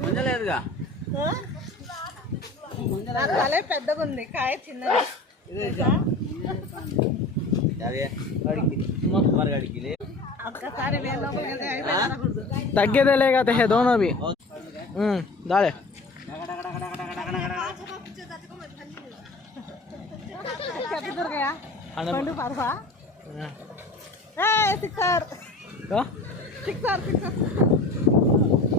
ముందలేదుగా అలాగే పెద్దగా ఉంది కాయ చిన్నది తగ్గేదేలే కదా హే దోనో అవి దాలే పండు పర్వా సిక్కర్ Çıktı artık.